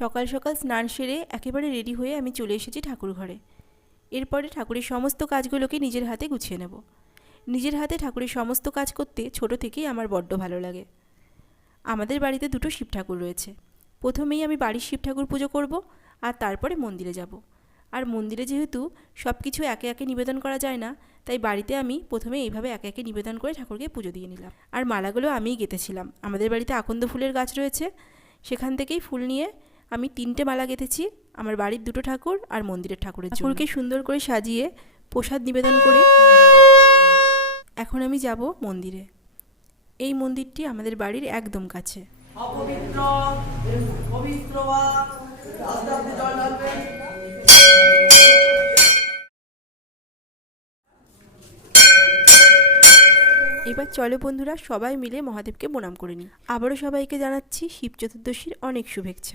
সকাল সকাল স্নান সেরে একেবারে রেডি হয়ে আমি চলে এসেছি ঠাকুর ঘরে। এরপরে ঠাকুরের সমস্ত কাজগুলোকে নিজের হাতে গুছিয়ে নেব। নিজের হাতে ঠাকুরের সমস্ত কাজ করতে ছোট থেকেই আমার বড্ড ভালো লাগে। আমাদের বাড়িতে দুটো শিব ঠাকুর রয়েছে। প্রথমেই আমি বাড়ির শিব ঠাকুর পুজো করব, আর তারপরে মন্দিরে যাব। আর মন্দিরে যেহেতু সব কিছু একে একে নিবেদন করা যায় না, তাই বাড়িতে আমি প্রথমে এইভাবে একে একে নিবেদন করে ঠাকুরকে পুজো দিয়ে নিলাম। আর মালাগুলো আমিই গেঁথেছিলাম। আমাদের বাড়িতে আকন্দ ফুলের গাছ রয়েছে, সেখান থেকেই ফুল নিয়ে আমি 3টে মালা গেঁথেছি আমার বাড়ির দুটো ঠাকুর আর মন্দিরের ঠাকুরের জন্য। ঠাকুরকে সুন্দর করে সাজিয়ে প্রসাদ নিবেদন করে এখন আমি যাব মন্দিরে। এই মন্দিরটি আমাদের বাড়ির একদম কাছে। এবার চলো বন্ধুরা, সবাই মিলে মহাদেবকে প্রণাম করে নিই। আবারও সবাইকে জানাচ্ছি শিব চতুর্দশীর অনেক শুভেচ্ছা।